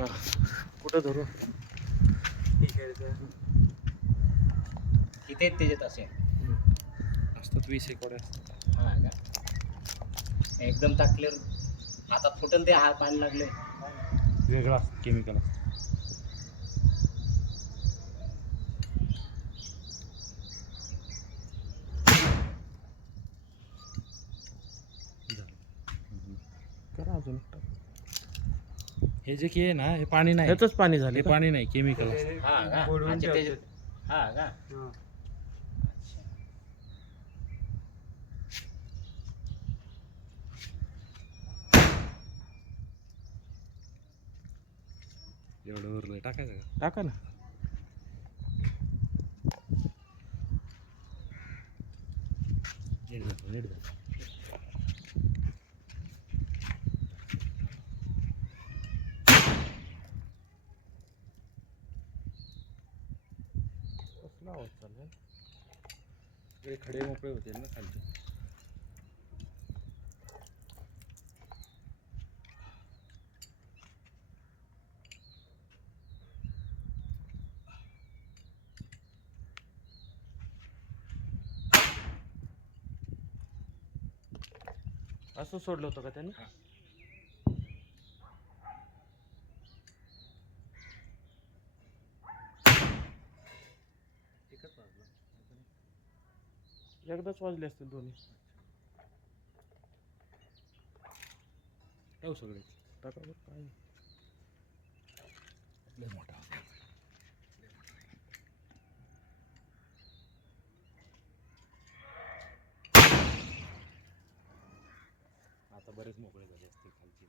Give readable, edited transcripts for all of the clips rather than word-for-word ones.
हा कुठं धरू? इथे त्याच्यात असे असतात 20 एक असतात. हा का एकदम टाकले हातात फुटन ते हात पाणी लागले वेगळं असतं केमिकल असतं. करा अजून हे जे की आहे ना हे पाणी नाही, ह्याचंच पाणी हे झाले का? पाणी नाही केमिकल. हा का अच्छा त्याच्यात हा का अच्छा एवढं उरलं टाकायचं का? टाका ना. नीट झालं नीट झालं. कसला आवाज चालू आहे? सगळे खडे मोकळे होते ना खालचे. असं सोडलं होतं का त्यांनी? एकच वाजला एकदाच वाजले असतील दोन्ही. ठेव सगळे. टाका बरं काय. लय मोठा होता. आता बरेच मोकळे झाले असतील खालचे.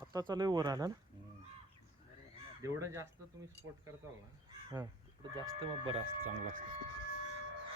आता चालू वर आला ना. जेवढं जास्त तुम्ही स्पोर्ट करता ना हां तेवढं जास्त मग बरं असतं चांगलं असतं.